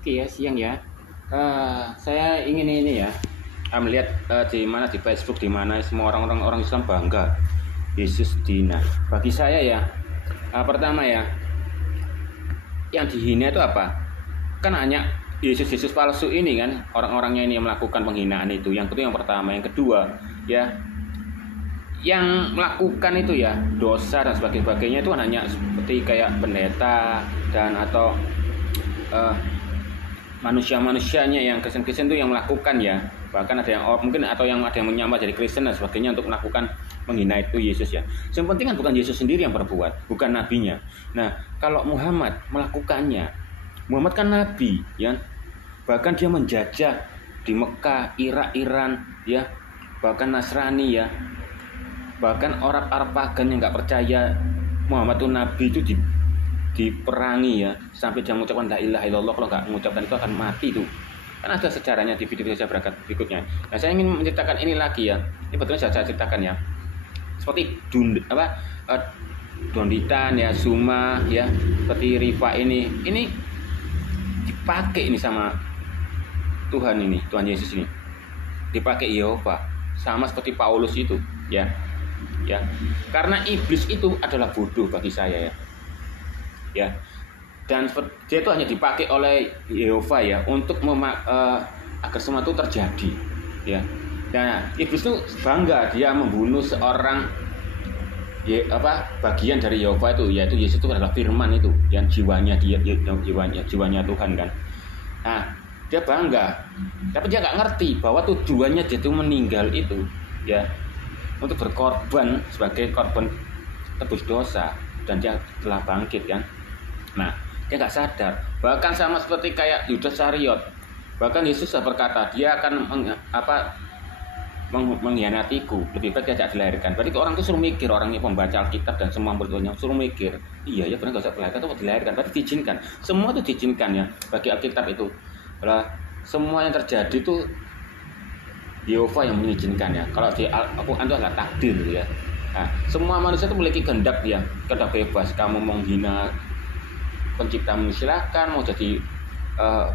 Oke ya, siang ya. Saya ingin ini ya, melihat di Facebook di mana semua orang Islam bangga Yesus dihina. Bagi saya ya, pertama ya, yang dihina itu apa? Kan hanya Yesus palsu ini kan, orang-orangnya ini yang melakukan penghinaan itu. Yang itu yang pertama, yang kedua ya, yang melakukan itu ya dosa dan sebagainya itu hanya seperti kayak pendeta dan atau manusia-manusianya yang Kristen itu yang melakukan ya, bahkan ada yang mungkin atau yang ada yang menyamar jadi Kristen dan sebagainya untuk melakukan menghina itu Yesus ya. Yang penting kan bukan Yesus sendiri yang berbuat, bukan nabinya. Nah, kalau Muhammad melakukannya, Muhammad kan nabi ya, bahkan dia menjajah di Mekah, Irak, Iran ya, bahkan Nasrani ya, bahkan orang Arab pagan yang nggak percaya Muhammad itu nabi itu diperangi ya, sampai dia mengucapkan la ilaha illallah. Kalau nggak mengucapkan itu akan mati tuh, kan ada sejarahnya di video saya berikutnya. Nah, saya ingin menceritakan ini lagi ya, ini betulnya saya ceritakan ya, seperti Donditan ya, Suma ya, seperti Rifa ini dipakai ini sama Tuhan ini, Tuhan Yesus ini dipakai Yehova, sama seperti Paulus itu ya, karena iblis itu adalah bodoh bagi saya ya, dan dia itu hanya dipakai oleh Yehova ya untuk agar semua itu terjadi ya. Nah, iblis itu bangga dia membunuh seorang bagian dari Yehova itu, yaitu Yesus itu adalah firman itu yang jiwanya Tuhan kan. Nah, dia bangga, tapi dia nggak ngerti bahwa tujuannya dia itu meninggal itu ya untuk berkorban sebagai korban tebus dosa, dan dia telah bangkit kan. Nah, dia nggak sadar, bahkan sama seperti kayak Yudas Kariot, bahkan Yesus berkata dia akan mengkhianatiku, lebih baik dia tidak dilahirkan. Berarti orang itu suruh mikir, orangnya pembaca Alkitab dan semua berdoanya suruh mikir, iya ya benar, nggak usah dilahirkan atau dilahirkan, berarti diizinkan, semua itu diizinkan ya bagi Alkitab itu. Semua yang terjadi itu Yehova yang mengizinkan ya. Kalau di Al-Quran itu adalah takdir ya. Nah, semua manusia itu memiliki kehendak ya, kehendak bebas. Kamu mau menghina penciptamu silakan, mau jadi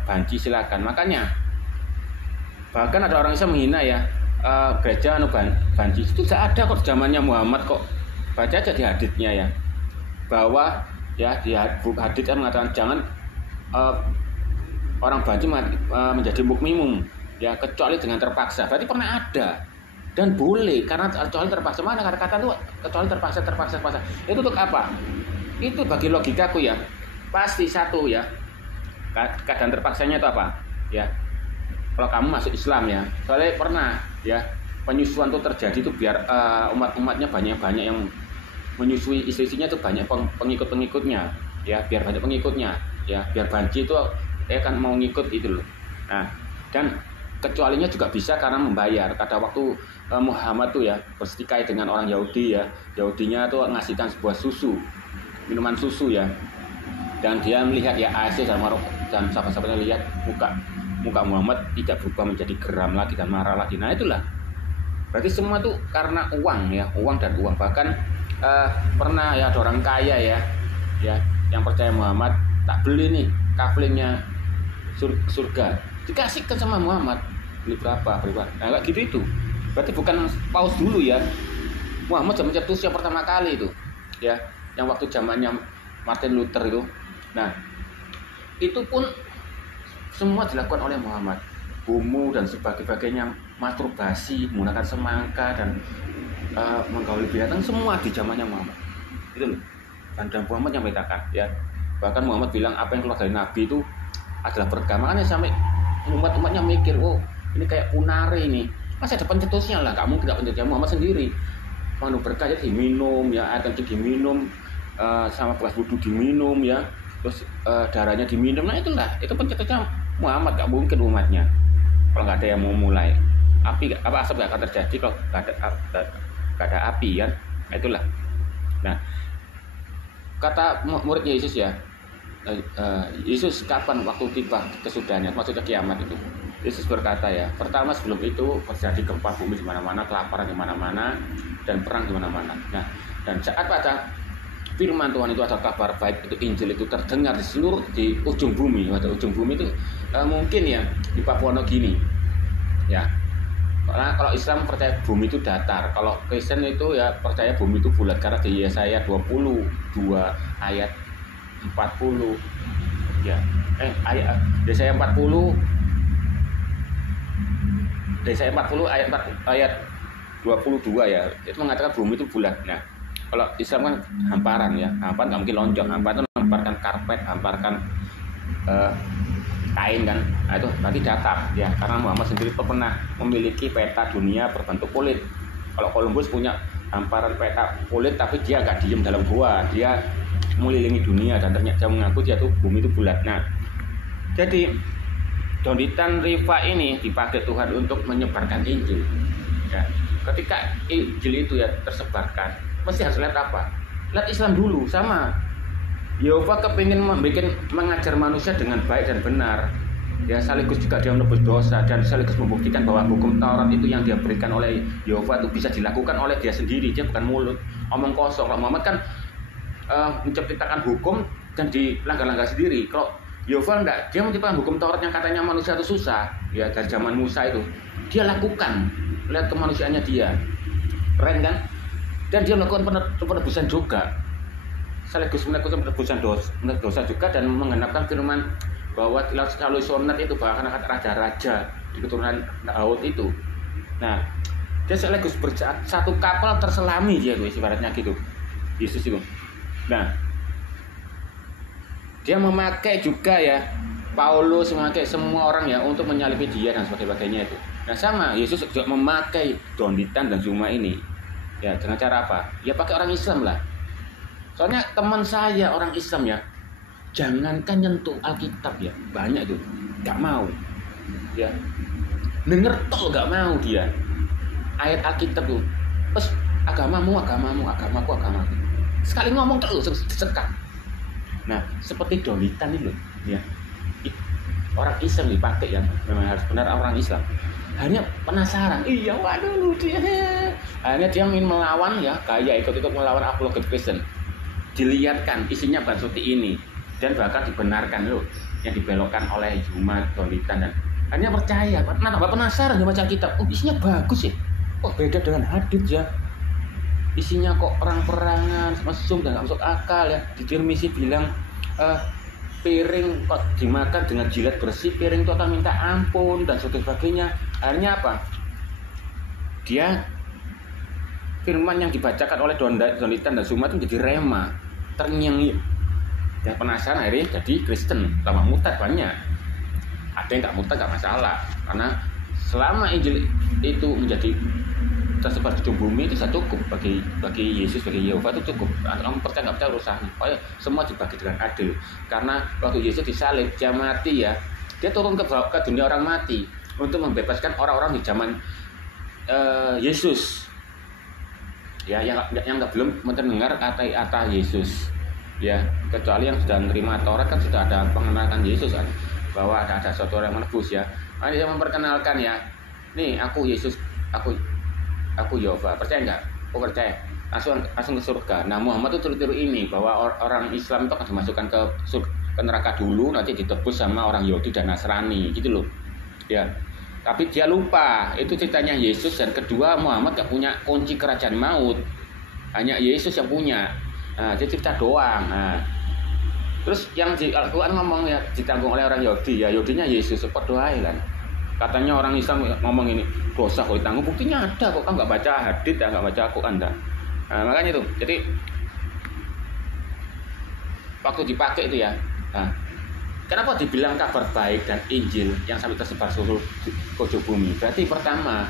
banci silakan. Makanya bahkan ada orang Islam menghina ya gereja banci. Itu tidak ada kok zamannya Muhammad kok. Baca aja di haditsnya ya, bahwa ya di haditsnya mengatakan jangan orang banci menjadi mukmimum ya, kecuali dengan terpaksa. Berarti pernah ada dan boleh, karena kecuali terpaksa. Mana kata-kata itu kecuali terpaksa. Itu untuk apa? Itu bagi logikaku ya, pasti satu ya, keadaan terpaksanya itu apa ya. Kalau kamu masuk Islam ya, soalnya pernah ya penyusuan itu terjadi itu biar umatnya banyak yang menyusui, istrinya itu banyak pengikutnya ya, biar banyak pengikutnya ya, biar banci itu kan mau ngikut itu loh. Nah, dan kecualinya juga bisa karena membayar. Pada waktu Muhammad tuh ya bersetikai dengan orang Yahudi ya, Yahudinya tuh ngasihkan sebuah minuman susu ya, dan dia melihat ya Aisyah dan sahabat-sahabatnya lihat muka Muhammad tidak berubah menjadi geram lagi dan marah lagi. Nah, itulah berarti semua tuh karena uang ya, uang dan uang. Bahkan pernah ya ada orang kaya ya yang percaya Muhammad, tak beli nih kaflingnya surga, dikasihkan sama Muhammad, beli berapa. Nah, kayak gitu itu berarti bukan paus dulu ya, Muhammad zaman cetus yang pertama kali itu ya, yang waktu zamannya Martin Luther itu. Nah, itu pun semua dilakukan oleh Muhammad, homo dan sebagainya, masturbasi menggunakan semangka dan menggauli binatang, semua di zamannya Muhammad itu loh. Dan Muhammad yang membedakan ya, bahkan Muhammad bilang apa yang keluar dari Nabi itu adalah berkah. Makanya sampai umatnya mikir, oh ini kayak punare ini, masih ada pencetusnya lah, kamu tidak pencetusnya. Muhammad sendiri mengandung berkah, jadi diminum ya, air kencing diminum, sama bekas wudhu diminum ya, terus darahnya diminum. Nah, itulah, itu pencetusnya Muhammad. Gak mungkin umatnya kalau nggak ada yang mau mulai, asap nggak akan terjadi kalau nggak ada api kan. Nah, itulah. Nah, kata muridnya Yesus ya, Yesus kapan waktu tiba kesudahannya, maksudnya kiamat itu, Yesus berkata ya, pertama sebelum itu terjadi gempa bumi di mana-mana, kelaparan di mana-mana, dan perang di mana-mana. Nah, dan saat pada firman Tuhan itu adalah kabar baik, itu Injil itu terdengar di ujung bumi. Pada ujung bumi itu mungkin ya di Papua Nugini ya. Karena kalau Islam percaya bumi itu datar, kalau Kristen itu ya percaya bumi itu bulat, karena di Yesaya 22 ayat 40 ya. Yesaya 40 ayat 22 ya. Itu mengatakan bumi itu bulat. Nah, kalau Islam kan hamparan ya. Hamparan nggak mungkin lonjong. Hamparan itu hamparkan karpet, hamparkan kain kan. Nah, itu berarti datar ya. Karena Muhammad sendiri pernah memiliki peta dunia berbentuk kulit. Kalau Columbus punya hamparan peta kulit, tapi dia nggak diem dalam gua. Dia mengelilingi dunia dan ternyata mengaku dia tuh bumi itu bulat. Nah, jadi Donditan Riva ini dipakai Tuhan untuk menyebarkan Injil. Ya. Ketika Injil itu ya tersebarkan, mesti harus lihat apa? Lihat Islam dulu, sama. Yehova kepingin mengajar manusia dengan baik dan benar. Ya, sekaligus juga dia menebus dosa dan sekaligus membuktikan bahwa hukum Taurat itu yang dia berikan oleh Yehova itu bisa dilakukan oleh dia sendiri. Dia bukan mulut, omong kosong. Kalau Muhammad kan menciptakan hukum dan dilanggar-langgar sendiri. Kalau Yehova enggak, dia menciptakan hukum Taurat yang katanya manusia itu susah. Ya, dari zaman Musa itu dia lakukan. Lihat kemanusiaannya dia, keren kan? Dan dia melakukan penebusan juga, sekaligus melakukan penebusan dosa juga, dan menggenapkan firman bahwa kalau sonat itu bahkan kata raja-raja di keturunan Daud itu. Nah, dia sekaligus satu kapal terselami dia tuh ibaratnya gitu, Yesus itu. Nah, dia memakai juga ya, Paulus memakai semua orang ya untuk menyalibi dia dan sebagainya itu. Nah, sama Yesus juga memakai Donditan dan Zuma ini. Ya, dengan cara apa? Ya pakai orang Islam lah. Soalnya teman saya orang Islam ya, jangankan nyentuh Alkitab ya, banyak tuh nggak mau. Ya, denger tol nggak mau dia. Ayat Alkitab tuh, terus agamamu. Sekali ngomong terus disekat. Nah, seperti Donditan itu loh, ya. Orang Islam dipakai yang memang harus benar orang Islam. Hanya penasaran, waduh lucu ya. Hanya dia ingin melawan ya, gaya ikut-ikut melawan apologet Kristen. Dilihatkan isinya bukan seperti ini, dan bahkan dibenarkan loh yang dibelokkan oleh Zuma, Donditan, dan hanya percaya. Nah, penasaran dia baca kitab, isinya bagus ya. Kok beda dengan hadits ya? Isinya kok perang-perangan, mesum dan nggak masuk akal ya. Di Tirmizi bilang piring kok dimakan dengan jilat bersih, piring itu akan minta ampun dan sebagainya. Akhirnya apa? Dia firman yang dibacakan oleh Donditan dan Zuma itu jadi rema, terngiang. Dan penasaran akhirnya jadi Kristen, sama murtad banyak. Ada yang nggak murtad nggak masalah, karena selama Injil itu menjadi tersebar di ujung bumi itu sudah cukup bagi Yesus, bagi Yehova itu cukup. Kamu percaya nggak percaya urusan, pokoknya semua dibagi dengan adil. Karena waktu Yesus disalib, dia mati ya, dia turun ke dunia orang mati untuk membebaskan orang-orang di zaman Yesus. Ya, yang belum mendengar kata Yesus. Ya, kecuali yang sudah menerima Taurat kan sudah ada pengenalan Yesus kan, bahwa ada suatu orang yang menebus ya. Nah, dia memperkenalkan ya, nih aku Yesus, aku Yehova, percaya nggak? Oh percaya, langsung ke surga. Nah, Muhammad itu tiru ini bahwa orang Islam itu akan dimasukkan ke neraka dulu, nanti ditebus sama orang Yahudi dan Nasrani, gitu loh. Ya, tapi dia lupa itu ceritanya Yesus, dan kedua Muhammad nggak punya kunci kerajaan maut, hanya Yesus yang punya. Nah, dia cerita doang. Nah, terus yang di Al-Quran ngomong ya ditanggung oleh orang Yahudi, ya Yahudinya Yesus, support doain kan. Katanya orang Islam ngomong ini dosa kok ditanggung, buktinya ada kok, kan nggak baca hadits, nggak baca Al-Quran dah. Nah, makanya itu, jadi waktu dipakai itu ya. Nah, kenapa dibilang kabar baik dan Injil yang sampai tersebar seluruh ujung bumi? Berarti pertama,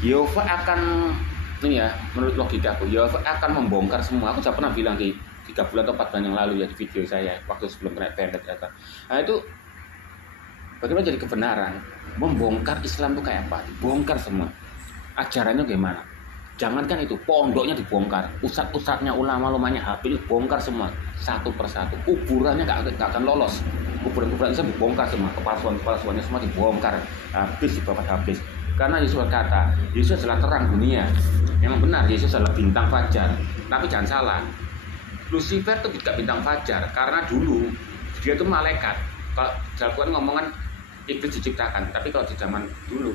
Yehova akan ini ya, menurut logikaku, Yehova akan membongkar semua. Aku sudah pernah bilang di 3 bulan atau 4 bulan yang lalu ya di video saya waktu sebelum kena bandet kata. Nah itu bagaimana jadi kebenaran? Membongkar Islam itu kayak apa? Dibongkar semua. Ajarannya gimana? Jangankan itu, pondoknya dibongkar, ustadz-ustadznya, ulama-ulamanya habis dibongkar semua satu persatu. Kuburannya nggak akan lolos. Kuburan-kuburan Islam dibongkar semua, kepalsuannya semua dibongkar, habis dibabat habis. Karena Yesus berkata, Yesus adalah terang dunia. Yang benar, Yesus adalah bintang fajar. Tapi jangan salah, Lucifer itu juga bintang fajar karena dulu dia itu malaikat. Kalau Al-Quran ngomongan iblis diciptakan, tapi kalau di zaman dulu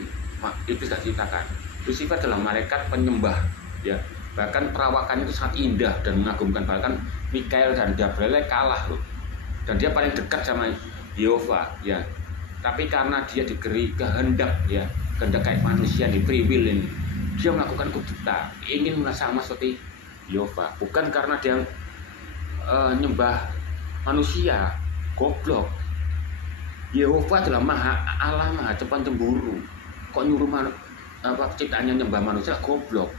iblis tidak diciptakan. Lucifer adalah malaikat penyembah, ya. Bahkan perawakannya itu sangat indah dan mengagumkan. Bahkan Mikael dan Gabriel kalah loh. Dan dia paling dekat sama Yehova, ya. Tapi karena dia diberi kehendak, ya, kehendak kayak manusia di free will ini, dia melakukan kudeta, ingin sama seperti Yehova. Bukan karena dia nyembah manusia, goblok. Yehova adalah Allah maha cepat cemburu. Kok nyuruh ciptaannya nyembah manusia, goblok.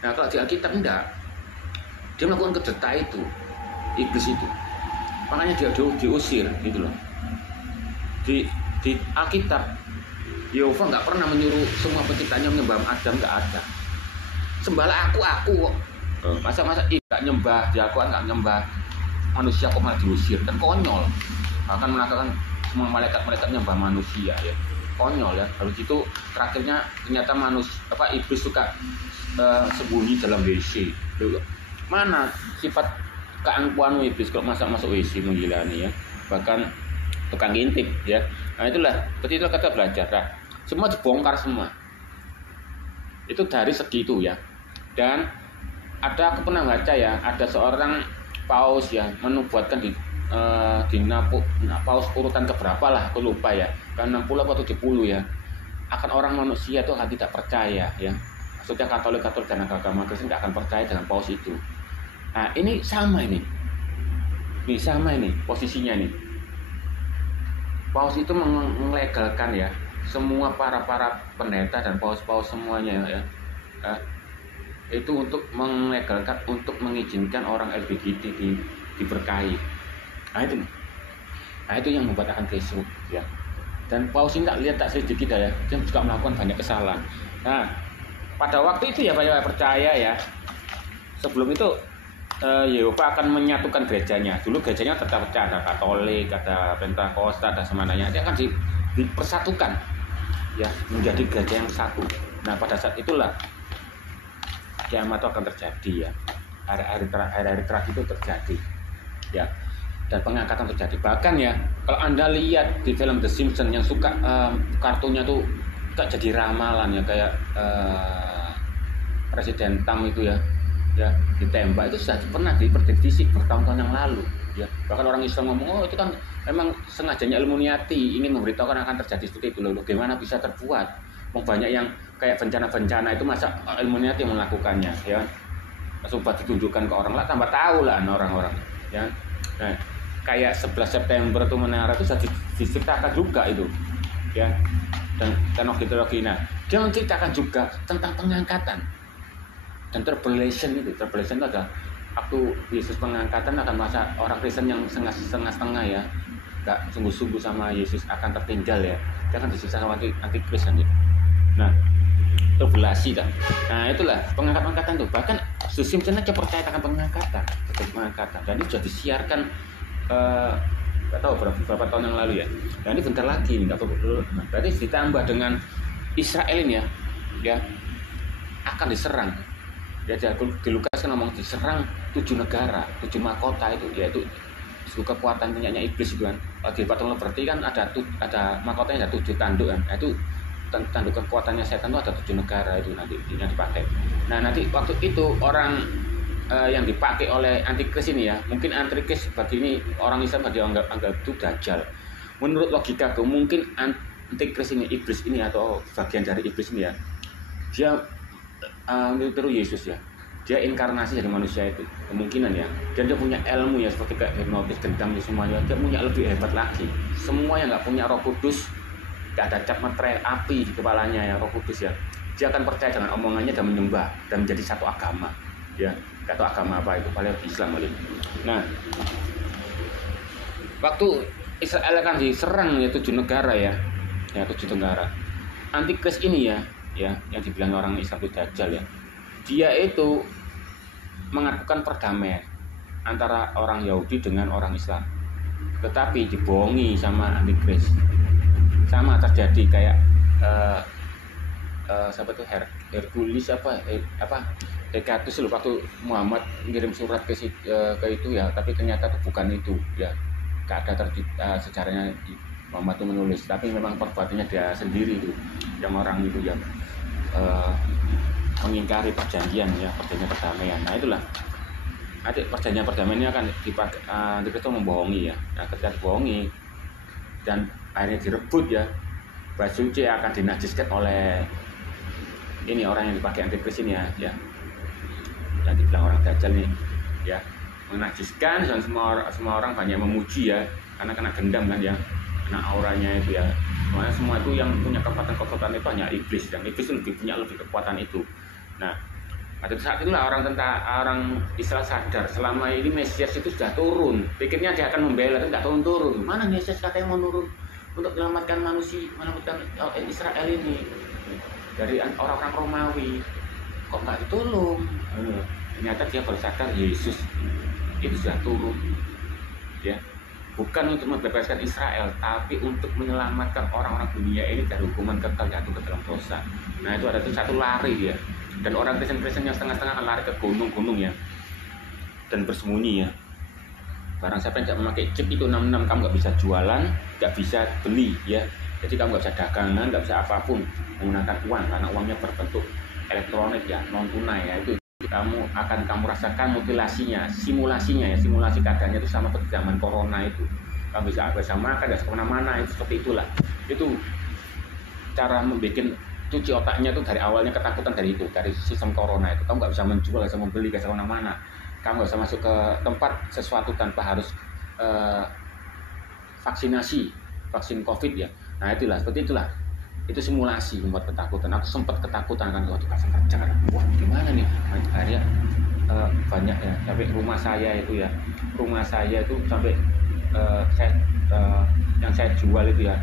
Nah kalau di Alkitab enggak, dia melakukan kudeta itu, iblis itu. Makanya dia diusir gitu loh. Di Alkitab Yehova nggak pernah menyuruh semua penciptanya menyembah Adam, nggak ada. Sembahlah aku kok. Masa nggak nyembah, di Al-Quran nggak nyembah manusia kok malah diusir, kan konyol. Bahkan mengatakan semua malaikat nyembah manusia, ya konyol ya. Habis itu terakhirnya ternyata iblis suka sembunyi dalam WC. Mana sifat keangkuhan iblis kalau masuk WC menggilani, ya. Bahkan tukang ngintip, ya. Nah itulah, seperti itu kata belajar. Nah, semua dibongkar semua. Itu dari segi itu, ya. Dan aku pernah baca, ya, ada seorang paus, ya, menubuatkan di paus urutan keberapa lah, aku lupa, ya, kan 60 atau 70, ya, akan orang manusia itu akan tidak percaya, ya. Maksudnya Katolik dan agama Kristen tidak akan percaya dengan paus itu. Nah ini sama ini posisinya nih. Paus itu melegalkan, ya, semua para pendeta dan paus-paus semuanya, ya, itu untuk melegalkan, untuk mengizinkan orang LGBT diberkahi. Nah itu yang membuat akan kisruh, ya. Dan paus ini tak sedikit, ya, dia juga melakukan banyak kesalahan. Nah pada waktu itu, ya, banyak percaya, ya. Sebelum itu Yehova akan menyatukan gerejanya. Dulu gerejanya terpecah, ada Katolik, ada Pentakosta, ada semuanya. Dia akan dipersatukan, ya, menjadi gereja yang satu. Nah pada saat itulah kiamat itu akan terjadi, ya. Hari-hari terakhir itu terjadi, ya. Dan pengangkatan terjadi. Bahkan, ya, kalau Anda lihat di film The Simpsons yang suka kartunya tuh jadi ramalan, ya, kayak Presiden Tam itu, ya, ditembak, itu sudah pernah diprediksi bertahun-tahun yang lalu, ya. Bahkan orang Islam ngomong, itu kan memang sengajanya Illuminati ingin memberitahukan akan terjadi seperti itu. Loh, gimana bisa terbuat? Banyak yang kayak bencana-bencana itu masa Illuminati yang melakukannya, ya. Coba ditunjukkan ke orang lah, tambah tahu lah orang-orang, ya. Nah, kayak 11 September itu menara itu sudah diciptakan juga itu, ya. Dan teknologi, nah, dia menceritakan juga tentang pengangkatan. Dan tribulation itu adalah waktu Yesus pengangkatan akan masa orang Kristen yang setengah-setengah, ya, nggak sungguh-sungguh sama Yesus akan tertinggal, ya. Dia akan disiksa sama antikris kan, ya. Nah, tribulasi kan. Nah itulah pengangkatan tuh. Bahkan The Simpsons aja percaya akan pengangkatan. Dan ini sudah disiarkan nggak tahu berapa tahun yang lalu, ya. Dan ini bentar lagi, nggak perlu. Nah, berarti ditambah dengan Israel ini, ya, akan diserang. Ya, di Lukas kan ngomong diserang 7 negara, 7 mahkota itu, yaitu kekuatan punyanya iblis itu kan. Di patung berarti kan ada mahkotanya, ada 7 tanduk kan. Nah, itu tanduk kekuatannya setan itu ada 7 negara itu nanti yang dipakai. Nah nanti waktu itu orang yang dipakai oleh antikris ini, ya, mungkin antikris bagi ini orang Islam anggap itu dajjal. Menurut logikaku mungkin antikris ini, iblis ini atau bagian dari iblis ini, ya, dia meniru Yesus, ya. Dia inkarnasi dari manusia itu kemungkinan, ya. Dan dia punya ilmu, ya, seperti kayak hipnotis, gendam, semuanya. Dia punya lebih hebat lagi. Semua yang nggak punya Roh Kudus, nggak ada cap materai api di kepalanya, ya, Roh Kudus, ya, dia akan percaya dengan omongannya dan menyembah dan menjadi satu agama, ya. Nggak tahu agama apa itu, paling Islam paling. Nah waktu Israel akan diserang, ya, 7 negara, ya, 7 negara. Antikris ini, ya, yang dibilang orang Islam itu dajjal, ya, dia itu mengadukan perdamaian antara orang Yahudi dengan orang Islam, tetapi dibohongi sama antikris. Sama terjadi kayak siapa tuh Hercules Hekatus loh, waktu Muhammad ngirim surat ke itu ya, tapi ternyata itu bukan itu ya, gak ada sejarahnya Muhammad itu menulis, tapi memang perbuatannya dia sendiri itu, yang orang itu yang mengingkari perjanjian ya, perjanjian perdamaian. Nah itulah, perjanjian perdamaian ini akan itu membohongi ya. Nah ketika dibohongi dan akhirnya direbut ya, baju C akan dinajiskan oleh ini orang yang dipakai antikris ini ya, yang dibilang orang Dajjal nih ya, menajiskan, dan semua orang banyak memuji ya, karena kena dendam kan ya, kena auranya itu ya. Semuanya semua itu yang punya kekuatan itu hanya iblis, dan iblis itu punya kekuatan itu. Nah pada saat itulah orang Israel sadar selama ini Mesias itu sudah turun, pikirnya dia akan membela, tapi nggak turun. Mana Mesias katanya mau turun untuk menyelamatkan manusia, menyelamatkan Israel ini dari orang-orang Romawi, kok nggak ditolong? Ternyata dia baru sadar Yesus itu sudah turun ya, bukan untuk membebaskan Israel, tapi untuk menyelamatkan orang-orang dunia ini dari hukuman kekal jatuh ke dalam dosa. Nah itu ada satu lari ya, dan orang Kristen yang setengah-setengah akan lari ke gunung-gunung ya, dan bersembunyi ya. Barang siapa yang tidak memakai chip itu 66, kamu nggak bisa jualan, nggak bisa beli ya, jadi kamu nggak bisa dagangan, nggak bisa apapun menggunakan uang, karena uangnya berbentuk elektronik ya, non tunai ya. Itu kamu rasakan mutilasinya, simulasinya ya, simulasi keadaannya itu sama seperti zaman corona itu. Kamu bisa makan, nggak kemana-mana, itu seperti itulah. Itu cara membuat cuci otaknya itu dari awalnya ketakutan dari itu, dari sistem corona itu. Kamu nggak bisa menjual, nggak bisa membeli, nggak bisa kemana-mana. Kamu nggak bisa masuk ke tempat sesuatu tanpa harus vaksin COVID ya. Nah itulah, seperti itulah. Itu simulasi membuat ketakutan. Aku sempat ketakutan kan, waktu kasih kerja kan, wah gimana nih akhirnya banyak ya, sampai rumah saya itu sampai yang saya jual itu ya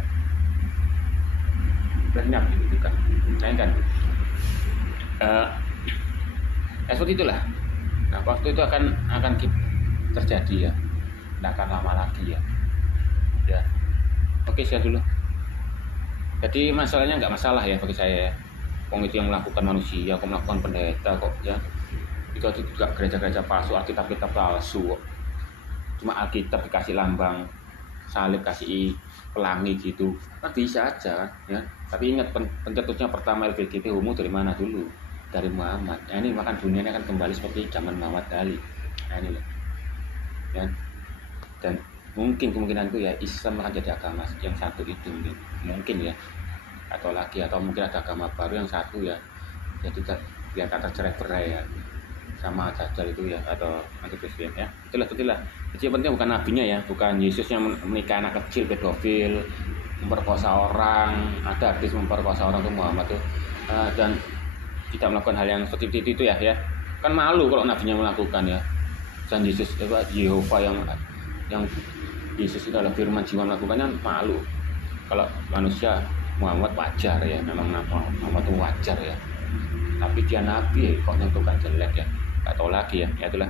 lenyap gitu kan, kan seperti itulah. Nah waktu itu akan terjadi ya, tidak akan lama lagi ya. Oke, saya dulu. Jadi masalahnya nggak masalah ya bagi saya ya. Wong itu yang melakukan manusia, kok melakukan pendeta kok ya. Itu juga gereja-gereja palsu, Alkitab palsu. Cuma Alkitab dikasih lambang salib, kasih pelangi gitu. Kan bisa aja ya. Tapi ingat pencetusnya pertama LGBT homo dari mana dulu? Dari Muhammad. Nah, ini makan dunia ini akan kembali seperti zaman Muhammad Ali. Nah ini loh. Ya. Dan mungkin kemungkinan itu ya Islam akan jadi agama yang satu itu mungkin ya, atau mungkin ada agama baru yang satu ya, jadi biar kata cerai-berai ya sama Dajjal itu ya, atau antikris ya. Itulah jadi yang penting bukan nabinya ya, bukan Yesus yang menikah anak kecil, pedofil, memperkosa orang, ada hadis memperkosa orang itu Muhammad tuh, dan tidak melakukan hal yang seperti itu ya kan malu kalau nabinya melakukan ya. Dan Yesus Yehova yang Yesus itu adalah firman jiwa melakukannya, malu. Kalau manusia Muhammad wajar ya, memang Muhammad itu wajar ya. Tapi dia nabi kok nyentuhkan jelek ya, nggak tahu lagi ya itulah.